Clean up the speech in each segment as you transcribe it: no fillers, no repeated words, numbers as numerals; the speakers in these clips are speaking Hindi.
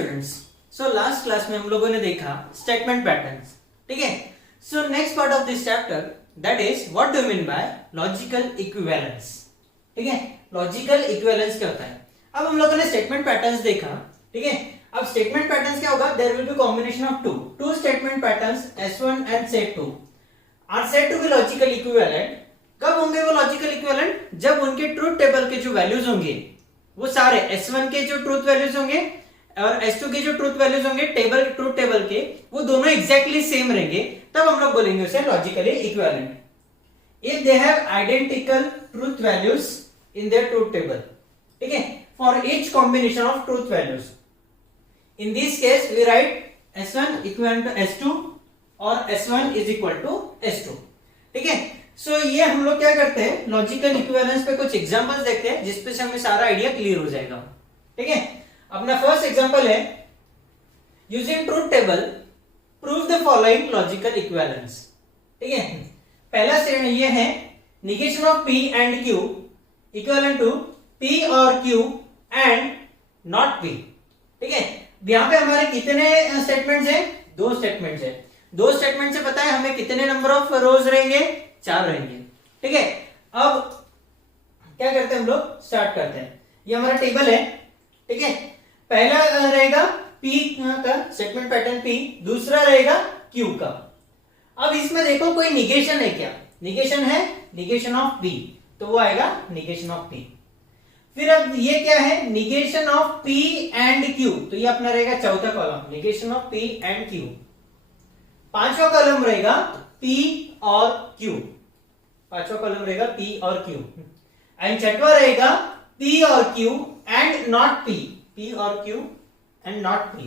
स्टूडेंट्स, सो लास्ट क्लास में हम लोगों ने देखा स्टेटमेंट पैटर्न्स, ठीक है। So next part of this chapter that is what do mean by logical equivalence, ठीक है। लॉजिकल इक्विवेलेंस क्या होता है। अब हम लोगों ने स्टेटमेंट पैटर्न्स देखा, ठीक है। अब स्टेटमेंट पैटर्न्स क्या होगा, there will be combination of two statement patterns S1 and set 2 are said to be logical equivalent. कब होंगे वो लॉजिकल इक्विवेलेंट, जब उनके ट्रूथ टेबल के जो वैल्यूज होंगे वो सारे S1 के जो ट्रूथ वैल्यूज होंगे और S2 के जो ट्रूथ वैल्यूज होंगे ट्रूथ टेबल के, वो दोनों एग्जैक्टली सेम रहेंगे, तब हम लोग बोलेंगे उसे logically equivalent. If they have identical truth values in their truth table, ठीक है, for each combination of truth values. In this case we write S1 equal to S2 और S1 is equal to S2, ठीक है। सो ये हम लोग क्या करते हैं, लॉजिकल इक्विवेलेंस पे कुछ एग्जांपल्स देखते हैं जिसपे से हमें सारा आइडिया क्लियर हो जाएगा, ठीक है। अपना फर्स्ट एग्जांपल है using truth table prove the following logical equivalence, ठीक है। पहला स्टेटमेंट ये है negation of P and Q equivalent to P और Q एंड नॉट P, ठीक है। यहां पे हमारे कितने स्टेटमेंट्स हैं, दो स्टेटमेंट्स हैं। दो स्टेटमेंट से पता है हमें कितने नंबर ऑफ रोज रहेंगे, 4 रहेंगे, ठीक है। अब क्या करते हैं हम लोग, स्टार्ट करते हैं। ये हमारा टेबल है, ठीक है। पहला रहेगा P का स्टेटमेंट पैटर्न P, दूसरा रहेगा Q का। अब इसमें देखो कोई निगेशन है क्या, निगेशन है, निगेशन ऑफ P, तो वो आएगा निगेशन ऑफ P। फिर अब ये क्या है, negation of P and Q, तो ये अपना रहेगा चौथा column, negation of P and Q। पांचवा कॉलम रहेगा P और Q, पांचवा कॉलम रहेगा P और Q एंड छठवा रहेगा P और Q and not P, P और Q एंड नॉट P।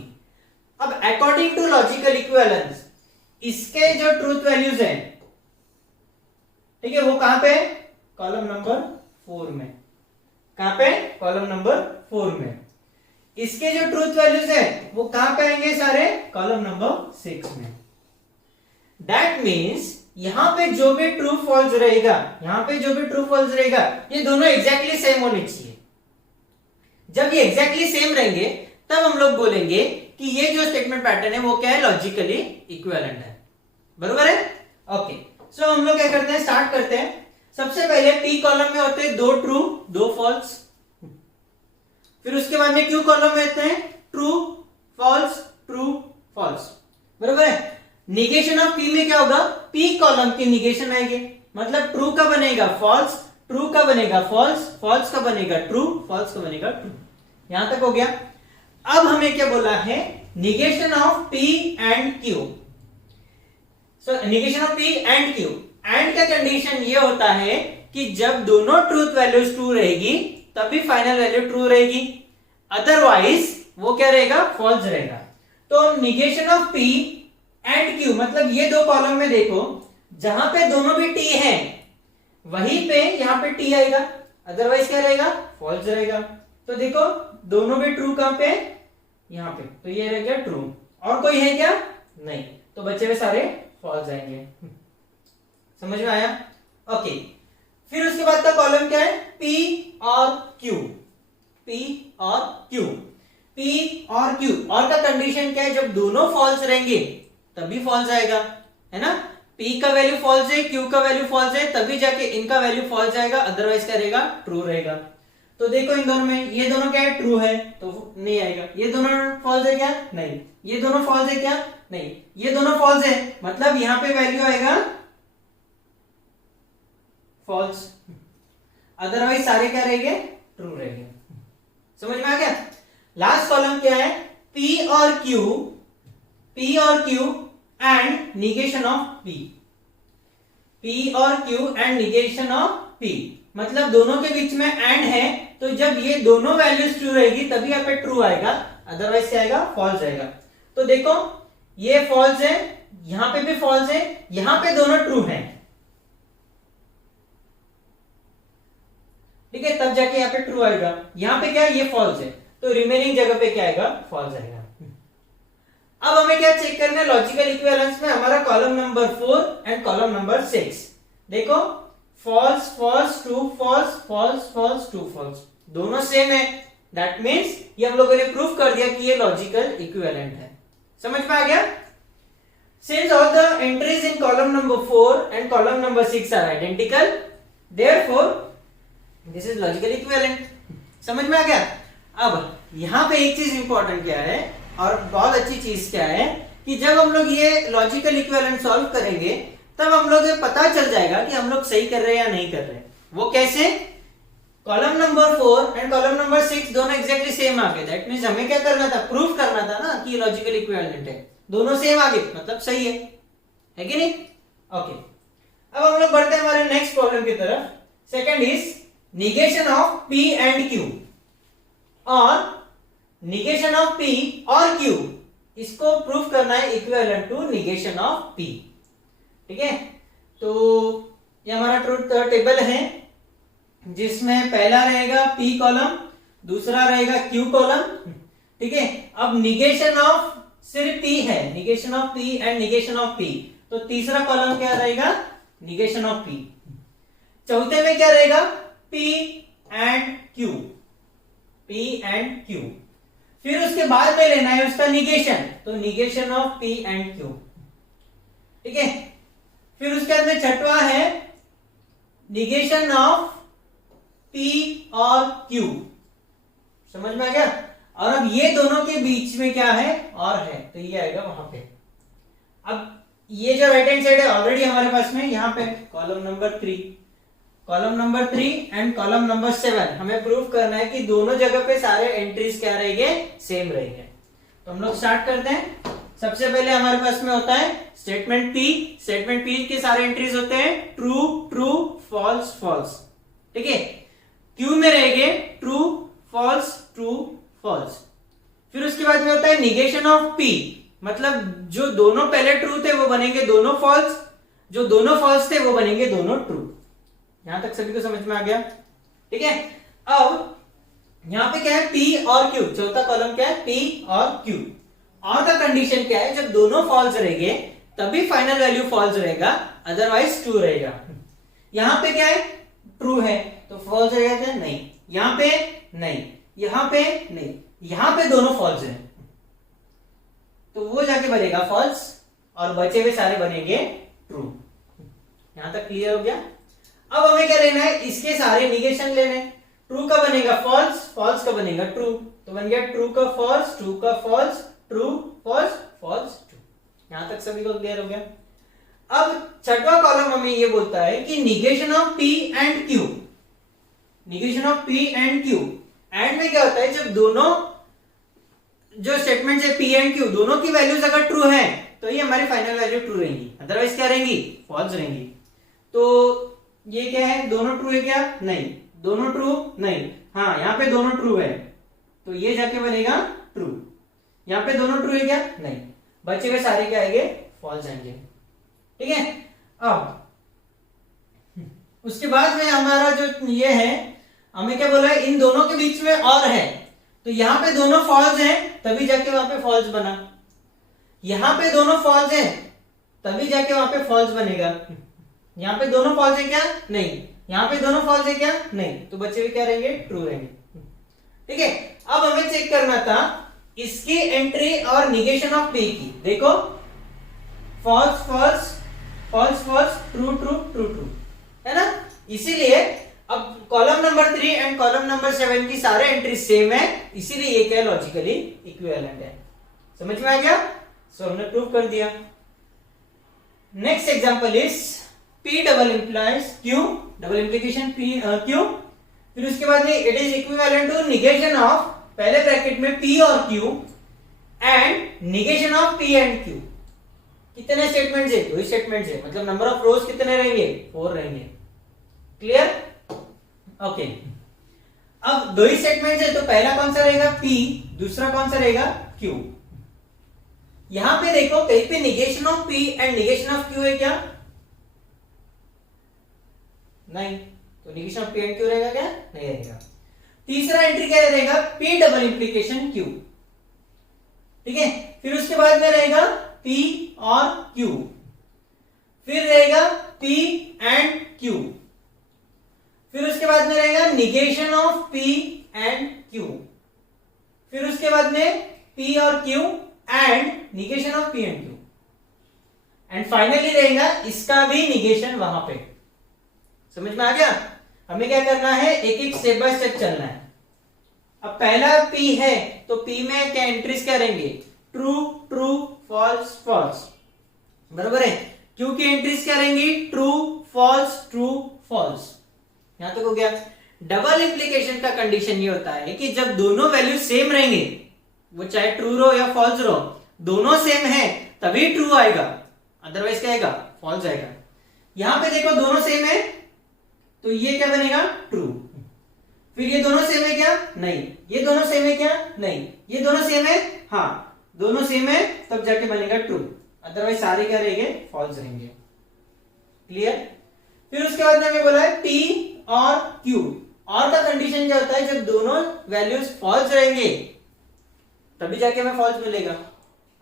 अब अकॉर्डिंग टू लॉजिकल इक्विवेलेंस इसके जो ट्रूथ वैल्यूज हैं, ठीक है, वो कहां पे, कॉलम नंबर 4 में। कहां पे, कॉलम नंबर 4 में। इसके जो ट्रूथ वैल्यूज है वो कहां पे आएंगे, सारे कॉलम नंबर 6 में। दैट मीन्स यहां पे जो भी ट्रू फॉल्स रहेगा, यहां पे जो भी ट्रू फॉल्स रहेगा, ये दोनों एग्जैक्टली सेम होने चाहिए। जब ये एग्जैक्टली सेम रहेंगे तब हम लोग बोलेंगे कि ये जो स्टेटमेंट पैटर्न है वो क्या है, लॉजिकली इक्विवेलेंट है, बरोबर है। ओके, सो हम लोग क्या करते हैं, स्टार्ट करते हैं। सबसे पहले P कॉलम में होते हैं 2 ट्रू 2 फॉल्स, फिर उसके बाद में Q कॉलम में होते हैं ट्रू फॉल्स, बरोबर है। निगेशन ऑफ P में क्या होगा, P कॉलम की निगेशन आएगी, मतलब ट्रू का बनेगा फॉल्स, ट्रू का बनेगा फॉल्स, फॉल्स का बनेगा ट्रू, फॉल्स का बनेगा ट्रू। यहां तक हो गया। अब हमें क्या बोला है, negation of P and Q। So negation of P and Q, and का कंडीशन ये होता है कि जब दोनों ट्रूथ वैल्यूज ट्रू रहेगी तभी फाइनल वैल्यू ट्रू रहेगी, अदरवाइज वो क्या रहेगा, फॉल्स रहेगा। तो negation of P and Q मतलब ये दो कॉलम में देखो, जहां पे दोनों भी T है वहीं पे यहां पे T आएगा, अदरवाइज क्या रहेगा, फॉल्स रहेगा। तो देखो दोनों भी ट्रू कहां पे, यहां पे, तो ये रह गया ट्रू। और कोई है क्या, नहीं, तो बचे हुए सारे फॉल्स आएंगे। समझ में आया, ओके। फिर उसके बाद का कॉलम क्या है, P और Q, P और Q, P और Q। और का कंडीशन क्या है, जब दोनों फॉल्स रहेंगे तभी फॉल्स आएगा, है ना। P का वैल्यू फॉल्स है, Q का वैल्यू फॉल्स है, तभी जाके इनका वैल्यू फॉल्स आएगा, अदरवाइज क्या रहेगा, ट्रू रहेगा। तो देखो इन दोनों में, ये दोनों क्या है, ट्रू है तो नहीं आएगा। ये दोनों फॉल्स है क्या, नहीं। ये दोनों फॉल्स है क्या, नहीं। ये दोनों फॉल्स है, मतलब यहां पे वैल्यू आएगा फॉल्स, अदरवाइज सारे क्या रहेंगे, ट्रू रहेंगे। समझ में आ गया। लास्ट कॉलम क्या है, P और Q and negation of P, P और Q and negation of P, मतलब दोनों के बीच में एंड है, तो जब ये दोनों वैल्यूज ट्रू रहेगी तभी यहाँ पे ट्रू आएगा, अदरवाइज क्या आएगा, फॉल्स आएगा। तो देखो ये फॉल्स है, यहां पे भी फॉल्स है, यहां पे दोनों ट्रू हैं, ठीक है, तब जाके यहाँ पे ट्रू आएगा। यहां पे क्या है, ये फॉल्स है, तो रिमेनिंग जगह पे क्या आएगा, फॉल्स आएगा। अब हमें क्या चेक करना है, लॉजिकल इक्विवेलेंस में हमारा column number 4 and column number 6। देखो false false true false, false false true false, दोनों सेम है, दैट मीन्स ये हम लोगों ने प्रूफ कर दिया कि ये लॉजिकल इक्विवेलेंट है। समझ में आ गया? Since all the entries in column number 4 and column number 6 are identical, therefore this is logical equivalent. समझ में आ गया? अब यहाँ पे एक चीज इंपॉर्टेंट क्या है और बहुत अच्छी चीज क्या है कि जब हम लोग ये लॉजिकल इक्विवेलेंट सॉल्व करेंगे तब हम लोग ये पता चल जाएगा कि हम लोग सही कर रहे हैं या नहीं कर रहे। वो कैसे? Column number 4 and column number 6 दोनों एग्जैक्टली सेम आ गए। दैट मीन्स हमें क्या करना था? प्रूफ करना था ना कि लॉजिकल इक्विवेलेंट है। दोनों सेम आ गए मतलब सही है कि नहीं? ओके, अब हम लोग बढ़ते हैं हमारे नेक्स्ट प्रॉब्लम की तरफ। Second is negation of P and Q और निगेशन ऑफ P और Q, इसको प्रूफ करना है equivalent to negation of P। ठीक है, तो ये हमारा ट्रूथ टेबल है जिसमें पहला रहेगा P कॉलम, दूसरा रहेगा Q कॉलम। ठीक है, अब निगेशन ऑफ सिर्फ P है, negation of P and negation of P, तो तीसरा कॉलम क्या रहेगा? Negation of P। चौथे में क्या रहेगा? P and Q, P and Q। फिर उसके बाद में लेना है उसका निगेशन, तो negation of P and Q। ठीक है, फिर उसके बाद में छठवा है निगेशन ऑफ P और Q। समझ में आ गया? और अब ये दोनों के बीच में क्या है? और है, तो ये आएगा वहां पे। अब ये जो राइट हैंड साइड है ऑलरेडी हमारे पास में यहाँ पे column number 3, column number 3 and column number 7 हमें प्रूफ करना है कि दोनों जगह पे सारे एंट्रीज क्या रहेंगे? सेम रहेंगे। तो हम लोग स्टार्ट करते हैं। सबसे पहले हमारे पास में होता है स्टेटमेंट P। स्टेटमेंट P के सारे एंट्रीज होते हैं ट्रू ट्रू फॉल्स फॉल्स। ठीक है, Q में रहेंगे ट्रू फॉल्स ट्रू फॉल्स। फिर उसके बाद में होता है निगेशन ऑफ P, मतलब जो दोनों पहले ट्रू थे वो बनेंगे दोनों फॉल्स, जो दोनों फॉल्स थे वो बनेंगे दोनों ट्रू। यहां तक सभी को समझ में आ गया? ठीक है, अब यहां पे क्या है? P और Q, चौथा कॉलम क्या है? P और Q। और का कंडीशन क्या है? जब दोनों फॉल्स रहेंगे तभी फाइनल वैल्यू फॉल्स रहेगा, अदरवाइज ट्रू रहेगा। यहां पे क्या है? ट्रू है तो फॉल्स रहेगा क्या? नहीं। यहां पे नहीं, यहां पे नहीं, यहां पे दोनों फॉल्स हैं तो वो जाके बनेगा फॉल्स और बचे हुए सारे बनेंगे ट्रू। यहां तक क्लियर हो गया? अब हमें क्या लेना है? इसके सारे निगेशन लेने। ट्रू का बनेगा फॉल्स, फॉल्स का बनेगा ट्रू, तो बन गया ट्रू का फॉल्स, ट्रू का false, true false false true. यहां तक सभी को क्लियर हो गया? अब छठवां कॉलम हमें ये बोलता है कि negation of P and Q, negation of P and Q। And में क्या होता है? जब दोनों जो स्टेटमेंट है P एंड Q दोनों की वैल्यूज अगर ट्रू है तो ये हमारी फाइनल वैल्यू ट्रू रहेंगी, अदरवाइज क्या रहेंगी? फॉल्स रहेंगी। तो ये क्या है? दोनों ट्रू है क्या? नहीं। दोनों ट्रू नहीं, हाँ यहाँ पे दोनों ट्रू है तो ये जाके बनेगा ट्रू। यहाँ पे दोनों ट्रू है क्या? नहीं। बचे हुए सारे क्या आएंगे? फॉल्स आएंगे। ठीक है, अब उसके बाद में हमारा जो ये है, हमें क्या बोला है? इन दोनों के बीच में और है, तो यहां पे दोनों फॉल्स हैं तभी जाके वहां पे फॉल्स बना। यहां पे दोनों फॉल्स हैं तभी जाके वहां पे फॉल्स बनेगा। यहां पे दोनों फॉल्स है क्या? नहीं। यहां पे दोनों फॉल्स है क्या? नहीं, तो बच्चे भी क्या रहेंगे? ट्रू रहेंगे। ठीक है, अब हमें चेक करना था इसकी एंट्री और निगेशन ऑफ P की। देखो false false false false true true true true, है ना? इसीलिए अब column number 3 and column number 7 की सारे एंट्री सेम है, इसीलिए ये क्या लॉजिकली इक्विवेलेंट है। समझ में आ गया? सो हमने प्रूव कर दिया। Next example is P double implies Q, double implication P Q। फिर उसके बाद में it is equivalent to negation of, पहले ब्रैकेट में P और Q and negation of P and Q। कितने स्टेटमेंट्स है? 2 स्टेटमेंट्स है, मतलब नंबर ऑफ रोज कितने रहेंगे? 4 रहेंगे। क्लियर? ओके, अब 2 ही स्टेटमेंट्स है तो पहला कौन सा रहेगा? P, दूसरा कौन सा रहेगा? Q। यहां पे देखो कहीं पे negation of P and negation of Q है क्या? नहीं, तो negation of P and Q रहेगा क्या? नहीं रहेगा। तीसरा एंट्री क्या रहेगा? P double implication Q। ठीक है, फिर उसके बाद में रहेगा P और Q, फिर रहेगा P एंड Q, फिर उसके बाद में रहेगा negation of P and Q, फिर उसके बाद में P और Q and negation of P and Q, and finally रहेगा इसका भी निगेशन वहां पे। समझ में आ गया? हमें क्या करना है, एक एक स्टेप बाय स्टेप चलना है। अब पहला P है तो P में क्या एंट्रीज क्या रहेंगे, ट्रू ट्रू फॉल्स फॉल्स, बराबर है। Q की एंट्रीज क्या रहेंगी, ट्रू फॉल्स ट्रू फॉल्स। यहां तक हो गया। डबल इंप्लीकेशन का कंडीशन ये होता है कि जब दोनों वैल्यू सेम रहेंगे, वो चाहे ट्रू रो या फॉल्स रो, दोनों सेम है तभी ट्रू आएगा, अदरवाइज क्या आएगा, फॉल्स आएगा। यहां पे देखो दोनों सेम है तो ये क्या बनेगा, ट्रू। फिर ये दोनों सेम है क्या, नहीं। ये दोनों सेम है क्या, नहीं। ये दोनों सेम है, हाँ दोनों सेम है, तब जाके बनेगा ट्रू, अदरवाइज सारे क्या रहेंगे, फॉल्स रहेंगे। क्लियर? फिर उसके बाद में हमें बोला है P और Q, और का कंडीशन क्या होता है, जब दोनों वैल्यूज फॉल्स रहेंगे तभी जाके हमें फॉल्स मिलेगा,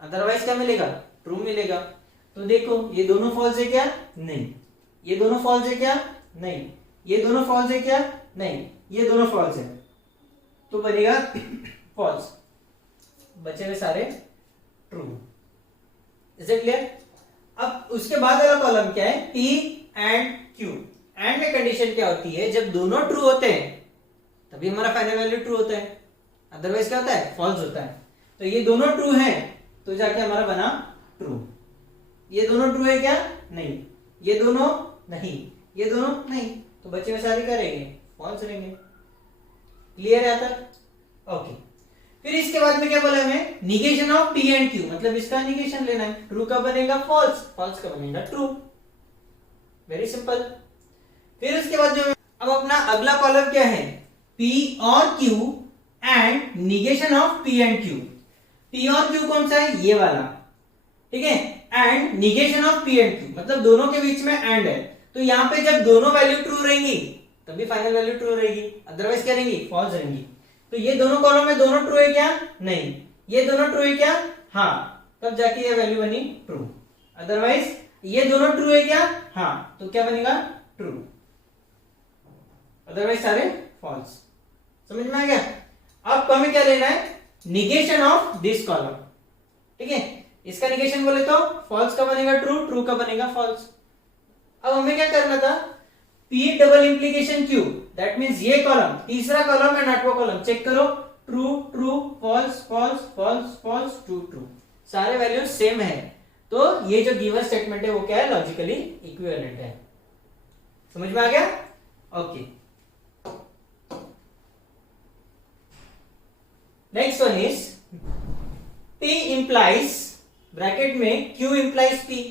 अदरवाइज क्या मिलेगा, ट्रू मिलेगा। तो देखो ये दोनों फॉल्स है क्या, नहीं। ये दोनों फॉल्स है क्या, नहीं। ये दोनों फॉल्स है क्या, नहीं। ये दोनों फॉल्स है तो बनेगा फॉल्स, बचे हुए सारे ट्रू। Is it clear? अब उसके बाद वाला कॉलम क्या है, P एंड Q। एंड में कंडीशन क्या होती है, जब दोनों ट्रू होते हैं तभी हमारा फाइनल वैल्यू ट्रू होता है, अदरवाइज क्या होता है, फॉल्स होता है। तो ये दोनों ट्रू हैं तो जाके हमारा बना ट्रू। ये दोनों ट्रू है क्या, नहीं। ये दोनों नहीं, ये दोनों नहीं, तो बच्चे में सारे क्या रहेंगे, फॉल्स रहेंगे। क्लियर है तक? ओके। फिर इसके बाद में क्या बोला हमें, negation of P and Q, मतलब इसका निगेशन लेना है। ट्रू का बनेगा फॉल्स, फॉल्स का बनेगा ट्रू। Very simple. फिर उसके बाद जो अब अपना अगला कॉलम क्या है, P और Q and negation of P and Q। P और Q कौन सा है, ये वाला, ठीक है। And negation of P and Q, मतलब दोनों के बीच में एंड है, तो यहां पे जब दोनों वैल्यू ट्रू रहेंगी तभी फाइनल वैल्यू ट्रू रहेगी, अदरवाइज क्या रहेंगी, फॉल्स रहेंगी। तो ये दोनों कॉलम में दोनों ट्रू है क्या, नहीं। ये दोनों ट्रू है क्या, हाँ, तब जाके ये वैल्यू बनी ट्रू। अदरवाइज ये दोनों ट्रू है क्या, हाँ, तो क्या बनेगा, ट्रू, अदरवाइज सारे फॉल्स। समझ में आ गया? अब हमें क्या लेना है, निगेशन ऑफ दिस कॉलम, ठीक है। इसका निगेशन बोले तो फॉल्स का बनेगा ट्रू, ट्रू का बनेगा फॉल्स। अब हमें क्या करना था, P double implication Q, that means ये कॉलम, तीसरा कॉलम एंड आठवां कॉलम चेक करो, true true false false false false true true, सारे वैल्यूज सेम है, तो ये जो गिवन स्टेटमेंट है वो क्या है, लॉजिकली इक्विवेलेंट है। समझ में आ गया? Okay. Next one is P implies bracket में Q implies P,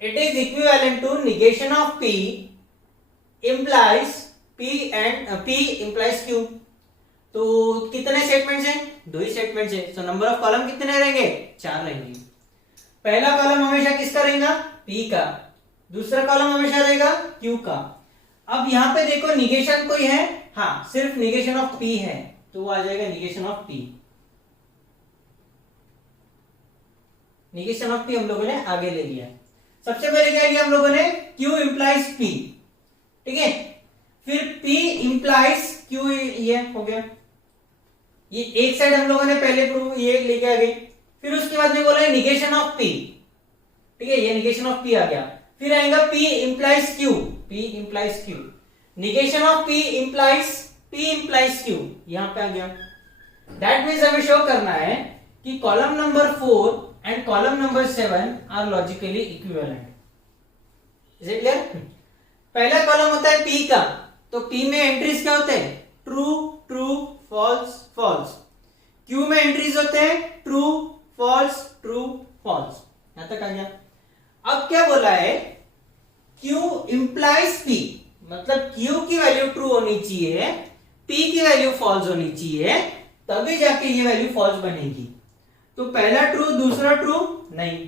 it is equivalent to negation of P implies P and P implies Q। तो कितने स्टेटमेंट्स हैं, दो ही स्टेटमेंट्स हैं, तो नंबर ऑफ कॉलम कितने रहेंगे, 4 रहेंगे। पहला कॉलम हमेशा किसका रहेगा, P का, दूसरा कॉलम हमेशा रहेगा Q का। अब यहां पे देखो निगेशन कोई है, हाँ सिर्फ निगेशन ऑफ P है, तो वो आ जाएगा negation of P। Negation of P हम लोगों ने आगे ले लिया। सबसे पहले क्या किया हम लोगों ने, Q implies P, ठीक है। फिर P implies Q, ये हो गया, ये एक साइड हम लोगों ने पहले प्रूव ये लेके आ गई। फिर उसके बाद में बोला निगेशन ऑफ P, ठीक है, ये निगेशन ऑफ P आ गया। फिर आएगा P implies Q, P implies Q, negation of P implies Q, यहां पे आ गया। दैट मींस हमें शो करना है कि column number 4 and column number 7 are logically equivalent. Is it clear? पहला कॉलम होता है P का, तो P में एंट्रीज क्या होते हैं, true true false false. Q में एंट्रीज होते हैं ट्रू फॉल्स ट्रू फॉल्स। यहां तक आ गया। अब क्या बोला है, Q implies P, मतलब Q की वैल्यू ट्रू होनी चाहिए, P की वैल्यू फॉल्स होनी चाहिए, तभी जाके ये वैल्यू फॉल्स बनेगी। तो पहला ट्रू दूसरा ट्रू नहीं,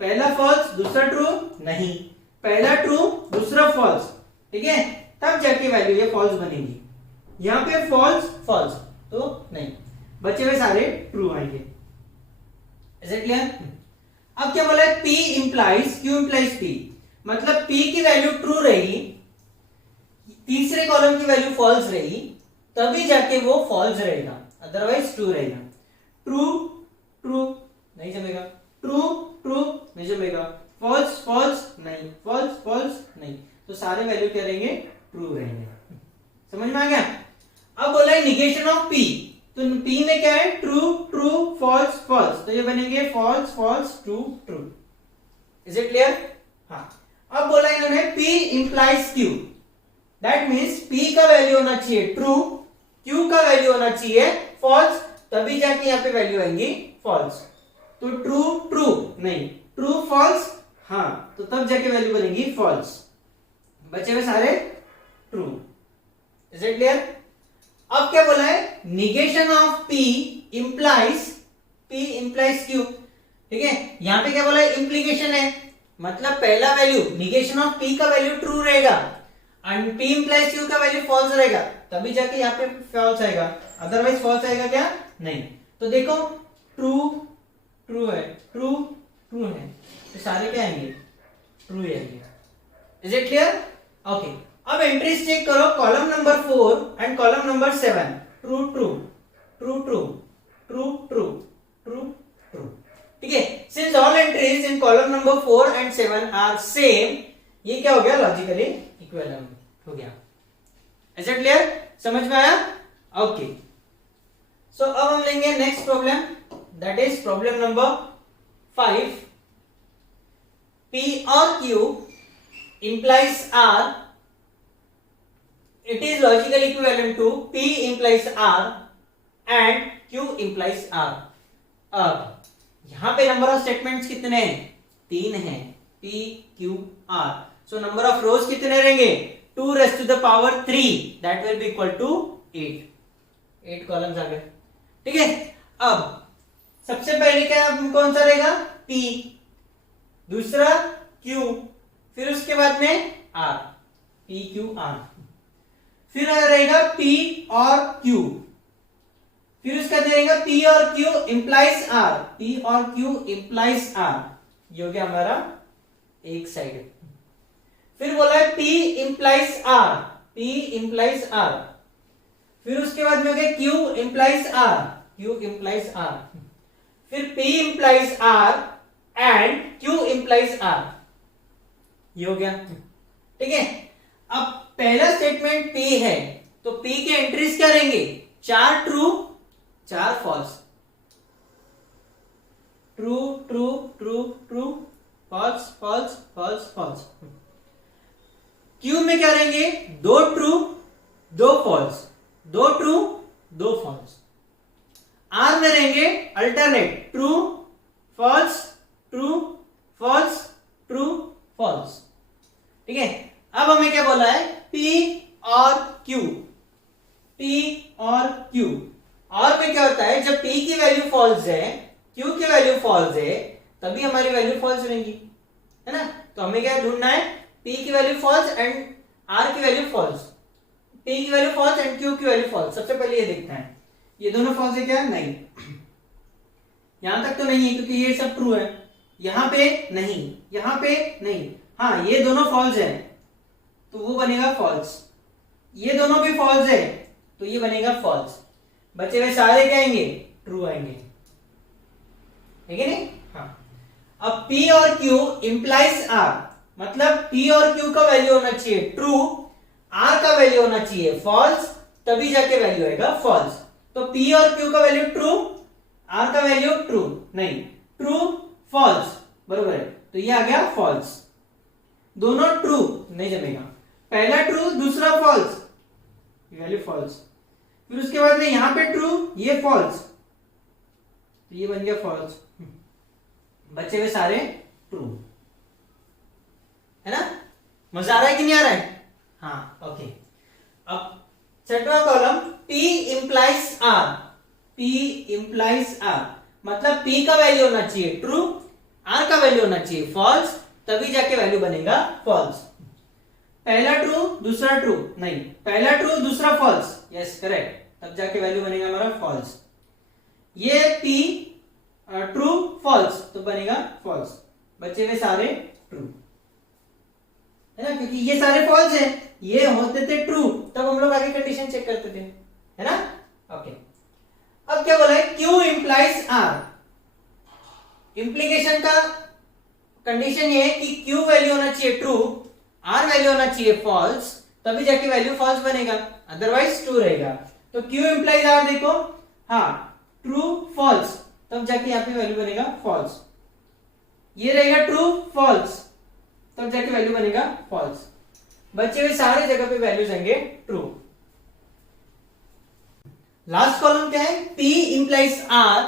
पहला फॉल्स दूसरा ट्रू नहीं, पहला ट्रू दूसरा फॉल्स, ठीक है, तब जाके वैल्यू ये फॉल्स बनेगी। यहां पे फॉल्स फॉल्स तो नहीं, बचे हुए सारे ट्रू आएंगे। Is it clear? अब क्या बोला है, P implies Q implies P, मतलब P की वैल्यू ट्रू रहेगी, तीसरे कॉलम की वैल्यू फॉल्स रहेगी, तभी जाके वो फॉल्स रहेगा। अदरवाइज ट्रू रहेगा। ट्रू ट्रू नहीं जमेगा, ट्रू ट्रू नहीं जमेगा, फॉल्स फॉल्स नहीं, फॉल्स फॉल्स नहीं, तो सारे वैल्यू क्या रहेंगे, ट्रू रहेंगे। समझ में आ गया। अब बोला है निगेशन ऑफ पी, तो पी में क्या है, ट्रू ट्रू फॉल्स फॉल्स, तो ये बनेंगे false false true true. Is it clear? हाँ। अब बोला इन्होंने P implies Q, that means P का वैल्यू होना चाहिए ट्रू, Q का वैल्यू होना चाहिए फॉल्स, तभी जाके यहाँ पे वैल्यू आएंगी फॉल्स। तो ट्रू ट्रू नहीं, ट्रू फॉल्स हाँ, तो तब जाके वैल्यू बनेगी फॉल्स। बचे हुए सारे ट्रू। Is it clear? अब क्या बोला है, negation of P implies Q। ठीक है, यहां पे क्या बोला है, इंप्लीकेशन है, मतलब पहला वैल्यू निगेशन ऑफ P का वैल्यू ट्रू रहेगा एंड P इंप्लाइज Q का वैल्यू फॉल्स रहेगा, तभी जाके यहाँ पे फॉल्स आएगा, अदरवाइज फॉल्स आएगा क्या, नहीं। तो देखो ट्रू ट्रू है, ट्रू ट्रू है, तो सारे क्या आएंगे, ट्रू ही आएंगे। Is it clear? ओके। अब एंट्रीज चेक करो, column number 4 and column number 7, true true true true true true true true. ठीक है, since all entries in column number 4 and 7 are same, ये क्या हो गया, लॉजिकली इक्विवेलेंट हो गया। Is it clear? समझ में आया? ओके। सो अब हम लेंगे next problem, that is problem number 5। P और Q implies R, it is logically equivalent to P implies R and Q implies R। अब यहां पे नंबर ऑफ स्टेटमेंट्स कितने हैं, 3 हैं, P Q R। So number of रोज कितने रहेंगे, 2 raised to the power 3, that will be equal to 8 columns आ गए। ठीक है, अब सबसे पहले क्या कौन सा रहेगा, P, दूसरा Q, फिर उसके बाद में R, P Q R, फिर रहेगा P और Q, फिर उसका रहेगा P और Q इंप्लाइज R, P और Q इंप्लाइज R, ये हो गया हमारा एक साइड। फिर बोला है P implies R, P implies R, फिर उसके बाद में हो गया Q implies R, Q implies R, फिर P implies R and Q implies R, ये हो गया। ठीक है, अब पहला स्टेटमेंट P है, तो P के एंट्रीज क्या रहेंगे, 4 true 4 false, true true true true false false false false. Q में क्या रहेंगे, 2 true 2 false, 2 true 2 false. R में रहेंगे alternate, true false true false true false. ठीक है, अब हमें क्या बोला है, P और Q, P और Q। और में क्या होता है, जब P की वैल्यू फॉल्स है, Q की वैल्यू फॉल्स है, तभी हमारी वैल्यू फॉल्स रहेंगी, है ना। तो हमें क्या ढूंढना है, P की वैल्यू फॉल्स एंड R की वैल्यू फॉल्स, P की वैल्यू फॉल्स एंड Q की वैल्यू फॉल्स। सबसे पहले ये देखते हैं, ये दोनों फॉल्स है क्या, नहीं, यहां तक तो नहीं है क्योंकि ये सब ट्रू है, यहां पे नहीं, यहां पे नहीं, हाँ ये दोनों फॉल्स है तो वो बनेगा फॉल्स, ये दोनों भी फॉल्स है तो ये बनेगा फॉल्स। बचे हुए सारे क्या आएंगे, ट्रू आएंगे, ठीक है नहीं। हाँ, अब P और Q इंप्लाइज R, मतलब P और Q का वैल्यू होना चाहिए ट्रू, R का वैल्यू होना चाहिए फॉल्स, तभी जाके वैल्यू आएगा फॉल्स। तो P और Q का वैल्यू ट्रू, R का वैल्यू ट्रू नहीं, ट्रू फॉल्स, बरोबर है, तो ये आ गया फॉल्स। दोनों ट्रू नहीं जमेगा, पहला ट्रू दूसरा फॉल्स, ये वैल्यू फॉल्स, फिर उसके बाद में यहां पे ट्रू ये फॉल्स, तो ये बन गया फॉल्स। बचे हुए सारे ट्रू, है ना। मजा आ रहा है कि नहीं आ रहा है? हाँ, ओके। अब छठवां column P implies R, P implies R, मतलब P का वैल्यू होना चाहिए ट्रू, R का वैल्यू होना चाहिए फॉल्स, तभी जाके वैल्यू बनेगा फॉल्स। पहला ट्रू दूसरा ट्रू नहीं, पहला ट्रू दूसरा फॉल्स, यस करेक्ट, तब जाके वैल्यू बनेगा हमारा फॉल्स। ये P ट्रू फॉल्स तो बनेगा फॉल्स, बचे हुए सारे ट्रू, है ना, क्योंकि ये सारे फॉल्स है, ये होते थे ट्रू, तब हम लोग आगे कंडीशन चेक करते थे, है ना। ओके, अब क्या बोला है, Q इंप्लाइज R। इंप्लीकेशन का कंडीशन ये है कि Q वैल्यू होना चाहिए ट्रू, R वैल्यू होना चाहिए फॉल्स, तभी जाके वैल्यू फॉल्स बनेगा, अदरवाइज ट्रू रहेगा। तो Q इंप्लाइज R देखो, हाँ ट्रू फॉल्स, तब जाके यहाँ पे वैल्यू बनेगा फॉल्स। ये रहेगा ट्रू फॉल्स, तब जाके वैल्यू बनेगा फॉल्स। बचे हुए सारे जगह पे वैल्यूज आएंगे ट्रू। लास्ट कॉलम क्या है, P implies R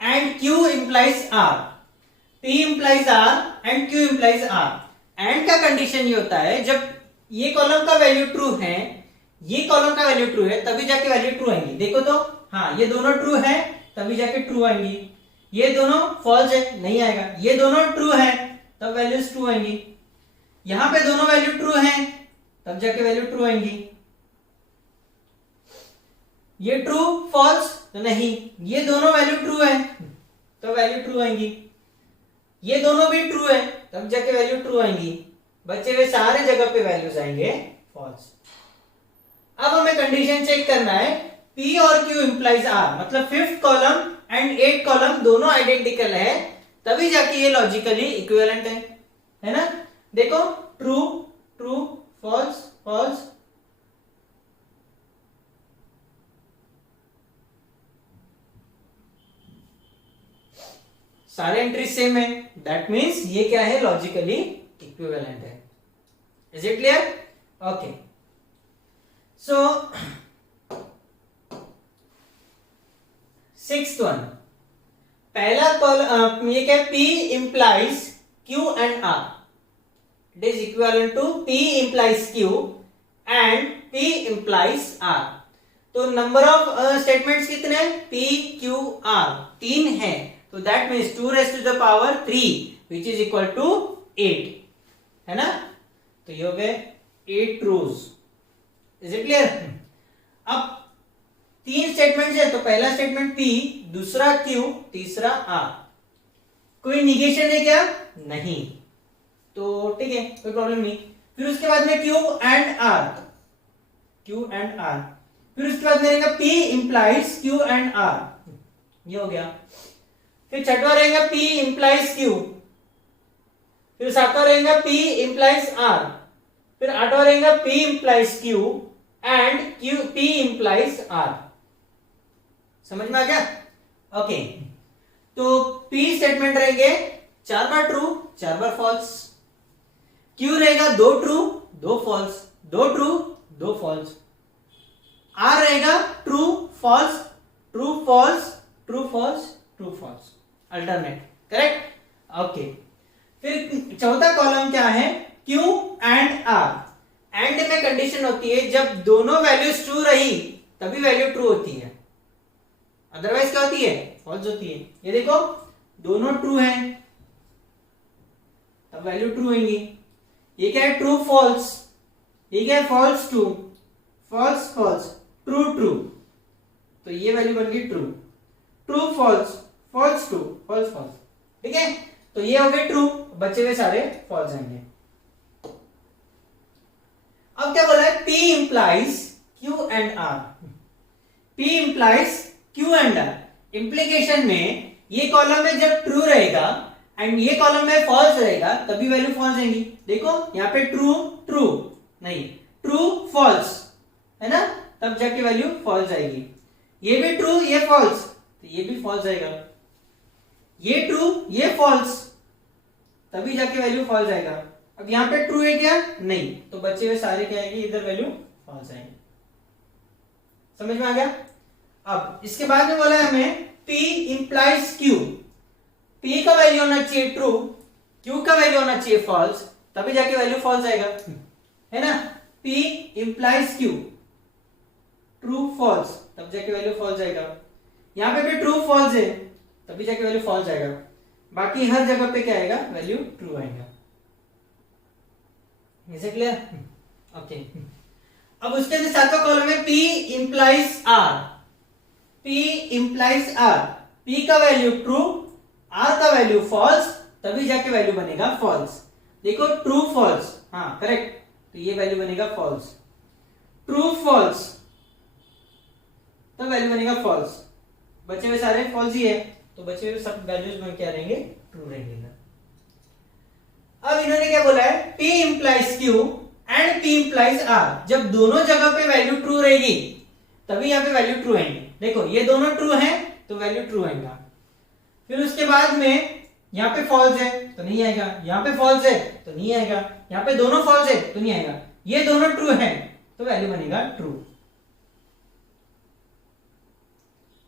and Q implies R। P implies R and Q implies R। And का कंडीशन ये होता है जब ये कॉलम का वैल्यू ट्रू है, ये कॉलम का वैल्यू ट्रू है, तभी जाके वैल्यू ट्रू आएंगी। देखो तो, हाँ ये दोनों ट्रू है तभी जाके ट्रू आएंगी, ये दोनों फॉल्स है नहीं आएगा, ये दोनों ट्रू है तब वैल्यूज ट्रू आएंगी, यहां पे दोनों वैल्यू ट्रू है तब जाके वैल्यू ट्रू आएंगी। ये ट्रू फॉल्स तो नहीं, ये दोनों वैल्यू ट्रू है तो वैल्यू ट्रू आएंगी, ये दोनों भी ट्रू है तब जाके वैल्यू ट्रू आएंगी। बचे हुए सारे जगह पे वैल्यूज आएंगे फॉल्स। अब हमें कंडीशन चेक करना है, P और Q इंप्लाइज R, मतलब 5th column and 8th column दोनों आइडेंटिकल है, तभी जाके ये लॉजिकली इक्विवेलेंट है ना। देखो ट्रू ट्रू फॉल्स फॉल्स, सारे एंट्री सेम है, दैट मीन्स ये क्या है, लॉजिकली इक्विवेलेंट है। Is it clear? Okay, so 6th one, पहला कॉलम ये क्या है, P implies Q and R, it is equivalent to P implies Q and P implies R। तो नंबर ऑफ स्टेटमेंट्स कितने हैं, P Q R 3 है, तो that means 2 raised to the power 3 which is equal to 8 है ना। तो ये हो गए 8 ट्रूज। Is it clear? अब 3 स्टेटमेंट्स है, तो पहला स्टेटमेंट P, दूसरा Q, तीसरा R। कोई निगेशन है क्या? नहीं, तो ठीक है कोई प्रॉब्लम नहीं। फिर उसके बाद में Q and R, Q and R, फिर उसके बाद में रहेगा P implies Q and R, ये हो गया। फिर छठवा रहेगा P इंप्लाइज Q, फिर सातवां रहेगा P इंप्लाइज R, फिर आठवां रहेगा P implies Q and P implies R। समझ में आ गया? ओके, तो P स्टेटमेंट रहेंगे 4 बार ट्रू 4 बार फॉल्स, Q रहेगा 2 true 2 false, 2 true 2 false, R रहेगा true false true false true false true false, alternate, correct? Okay, फिर चौथा कॉलम क्या है, Q एंड R। एंड में कंडीशन होती है जब दोनों वैल्यूज ट्रू रही तभी वैल्यू ट्रू होती है, अदरवाइज क्या होती है, फॉल्स होती है। ये देखो दोनों ट्रू हैं तब वैल्यू ट्रू होंगी। ये क्या है, ट्रू फॉल्स, ये क्या है, false true false false true true, तो ये वैल्यू बन गई true, true false false true false false, ठीक है। तो ये हो गए ट्रू, बचे हुए सारे फॉल्स आएंगे। अब क्या बोला है, P implies Q and R, P implies Q and R। Implication में ये कॉलम में जब ट्रू रहेगा एंड ये कॉलम में फॉल्स रहेगा तभी वैल्यू फॉल्स आएंगी। देखो यहाँ पे ट्रू ट्रू नहीं, ट्रू फॉल्स है ना, तब जाके वैल्यू फॉल्स आएगी। ये भी ट्रू ये फॉल्स, तो ये भी फॉल्स आएगा, ये ट्रू ये फॉल्स, तभी जाके वैल्यू फॉल्स आएगा। अब यहाँ पे ट्रू है क्या, नहीं, तो बचे हुए सारे क्या आएंगे, इधर वैल्यू फॉल्स आएंगे। समझ में आ गया? अब इसके बाद में बोला है हमें P इंप्लाइज Q, P का वैल्यू होना चाहिए ट्रू, Q का वैल्यू होना चाहिए फॉल्स, तभी जाके वैल्यू फॉल्स आएगा, है ना। P implies Q, true false, तब जाके वैल्यू फॉल्स आएगा। यहाँ पे भी ट्रू फॉल्स है तभी जाके वैल्यू फॉल्स आएगा, बाकी हर जगह पे क्या आएगा, वैल्यू ट्रू आएगा। Is it clear? ओके, अब उसके बाद सातवां कॉलम में P implies R, P implies R, P का वैल्यू ट्रू R का वैल्यू फॉल्स, तभी जाके वैल्यू बनेगा फॉल्स। देखो ट्रू फॉल्स, हाँ करेक्ट, तो ये वैल्यू बनेगा फॉल्स, ट्रू फॉल्स तब वैल्यू बनेगा फॉल्स, बचे हुए सारे फॉल्स ही है, तो बचे हुए सब वैल्यूज में क्या रहेंगे, ट्रू रहेंगे। अब इन्होंने क्या बोला है, P implies Q and P implies R। जब दोनों जगह पे वैल्यू ट्रू रहेगी तभी यहाँ पे वैल्यू ट्रू आएंगी। देखो ये दोनों ट्रू हैं तो वैल्यू ट्रू आएगा, फिर उसके बाद में यहाँ पे फॉल्स है तो नहीं आएगा, यहाँ पे फॉल्स है तो नहीं आएगा, यहाँ पे दोनों फॉल्स है तो नहीं आएगा, ये दोनों ट्रू हैं तो वैल्यू बनेगा ट्रू।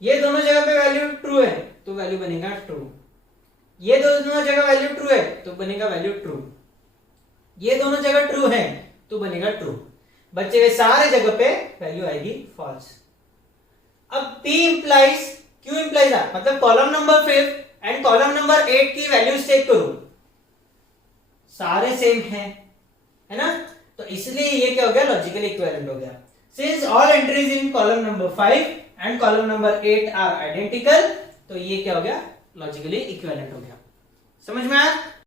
ये दोनों जगह पे वैल्यू ट्रू है तो वैल्यू बनेगा ट्रू, ये दोनों जगह वैल्यू ट्रू है तो बनेगा वैल्यू ट्रू, ये दोनों जगह ट्रू है तो बनेगा ट्रू, बच्चे हुए सारे जगह पे वैल्यू आएगी फॉल्स। अब P implies Q implies R, मतलब column number 5 and column number 8 की वैल्यू चेक करो, सारे सेम है ना, तो इसलिए ये क्या हो गया, लॉजिकली इक्विवेलेंट हो गया। Since all entries in column number 5 and column number 8 are identical, तो ये क्या हो गया, लॉजिकली इक्विवेलेंट हो गया। समझ में आया?